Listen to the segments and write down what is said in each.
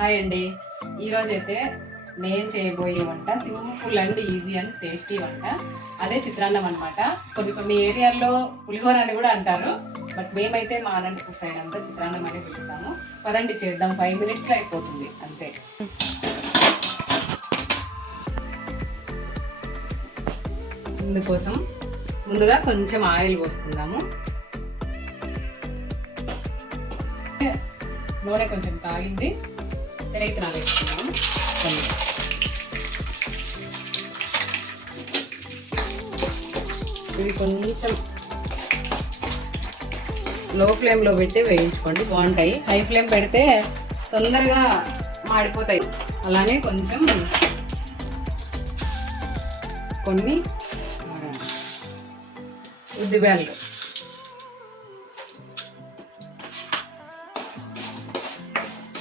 Hi అండి. ఈరోజు అయితే నేను చేయబోయే వంట simple and easy and tasty వంట. అదే చిత్రాన్నం అనమాట. కొన్ని ఏరియాల్లో పులిహోర అని కూడా అంటారు. బట్ మేమైతే మా అనంతపూర్ సైడ్ అంతా చిత్రాన్నం అనే పిలుస్తాము. పదండి చేద్దాం, 5 minutesలో అయిపోతుంది అంతే. ఇందుకోసం ముందుగా కొంచెం ఆయిల్ పోసుకుందాము. నూనె కొంచెం కాగింది, శనగవిత్తనాలు వేసుకున్నాము. ఇవి కొంచెం లో ఫ్లేమ్లో పెట్టి వేయించుకోండి, బాగుంటాయి. హై ఫ్లేమ్ పెడితే తొందరగా మాడిపోతాయి. అలానే కొంచెం కొన్ని ఉద్దిబ్యాళ్ళు,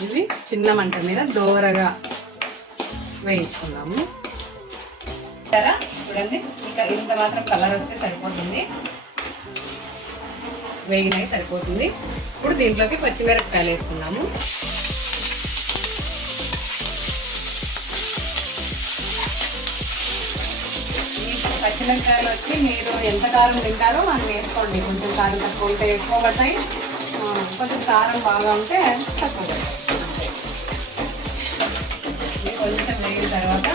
ఇవి చిన్న మంట మీద దోరగా వేయించుకున్నాము. సరే చూడండి, ఇంకా ఇంత మాత్రం కలర్ వస్తే సరిపోతుంది, వేగినాయి సరిపోతుంది. ఇప్పుడు దీంట్లోకి పచ్చిమిరపకాయలు వేసుకున్నాము. ఈ పచ్చిమిరపకాయలు వచ్చి మీరు ఎంత కారం తింటారో మనం వేసుకోండి. కొంచెం కారం తక్కువ ఉంటే ఎక్కువ పడతాయి, కొంచెం కారం బాగా ఉంటే తక్కువ పడతాయి. కొంచెం వేగిన తర్వాత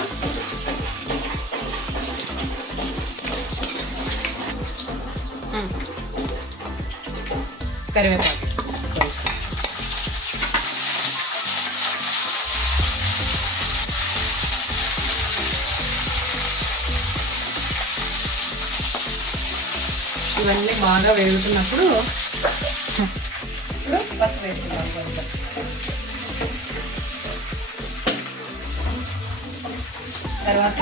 కరివేపాకు, ఇవన్నీ బాగా వేగుతున్నప్పుడు ఇప్పుడు పసుపు వేసుకుందాం. కొంచెం తర్వాత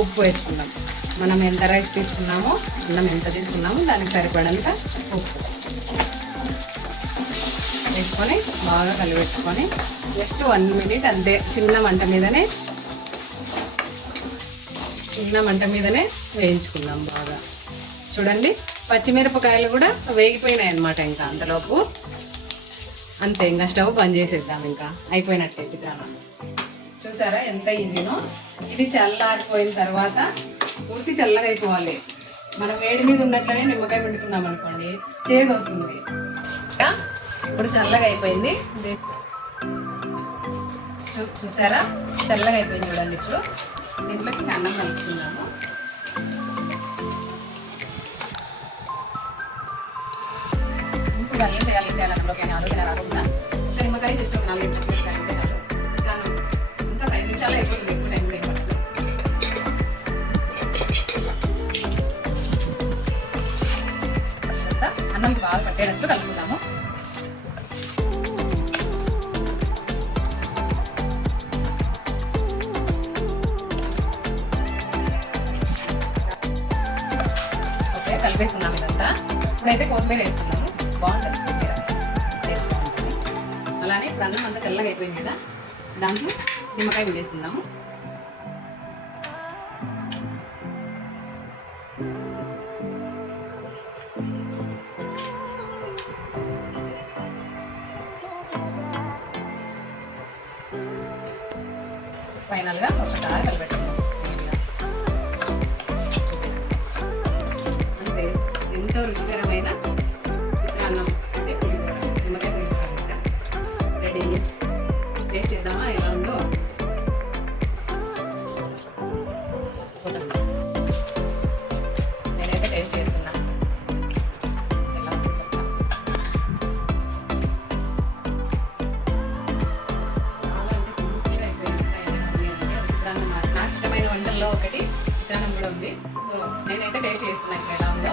ఉప్పు వేసుకుందాం. మనం ఎంత రైస్ తీసుకున్నామో, అన్నం ఎంత తీసుకున్నామో దానికి సరిపడంత ఉప్పు వేసుకొని బాగా కలిపెట్టుకొని జస్ట్ 1 minute అంతే, చిన్న మంట మీదనే వేయించుకుందాం బాగా. చూడండి, పచ్చిమిరపకాయలు కూడా వేగిపోయినాయి అన్నమాట. ఇంకా అంతలోపు అంతే, ఇంకా స్టవ్ బంద్ చేసేద్దాం. ఇంకా అయిపోయినట్టే చిత్రాన్నం. చూసారా ఎంత ఈజీనో. ఇది చల్లారిపోయిన తర్వాత పూర్తి చల్లగా అయిపోవాలి. మనం వేడి మీద ఉన్నట్లనే నిమ్మకాయ పిండుకున్నాం అనుకోండి, చేదు వస్తుంది. ఇప్పుడు చల్లగా అయిపోయింది. చూసారా, చల్లగా అయిపోయింది చూడండి. ఇప్పుడు దీంట్లోకి అన్నం కలుపుకున్నాము. ఇప్పుడు ఏం చేయాలి అందులోకి ఆలోచన రాకుండా నిమ్మకాయ జస్ట్ ఒక 4 నిమిషాలు అంటే చాలు. చిత్రాన్నం ఇంకా 5 నిమిషాలు అయిపోతుంది, ఎక్కువ టైం కూడా పడుతుంది. అన్నం బాగా పట్టేటట్లు కలుపుకుందాము. ఓకే, కలిపేస్తున్నాము ఇదంతా. ఇప్పుడైతే కొత్తిమీర వేస్తున్నాము, బాగుంటుంది కొత్తిమీర, టేస్ట్ బాగుంటుంది. అలానే ఇప్పుడు అన్నం అంతా తెల్లగా అయిపోయింది కదా, దాంట్లో నిమ్మకాయ పిండేసుకుందాము. ఫైనల్గా ఒకసారి కలిపెట్టుకుందాం. అంతే, ఎంతో రుచికరమైన చిత్రాన్నం అంటే పులిహోర, నిమ్మకాయ పులిహోర రెడీ. టేస్ట్ చేద్దామా ఎలా ఉందో. నేనైతే టేస్ట్ చేస్తున్నా, ఎలా ఉందో చెప్తా. నాకు ఇష్టమైన వంటల్లో ఒకటి చిత్రాన్నం కూడా ఉంది. సో నేనైతే టేస్ట్ చేస్తున్నా ఇంకా ఎలా ఉందో.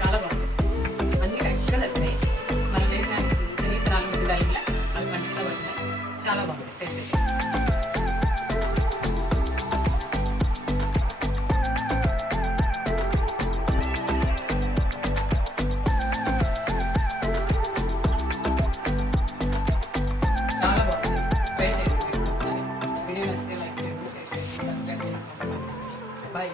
చాలా బాగుంది, అన్నీ కరెక్ట్గా సరిపోయాయి. మనం వేసిన శనగవిత్తనాలు, ఉల్లిపాయలు అవి మంచిగా పడుతున్నాయి. చాలా బాగుంది టేస్ట్. బాయ్.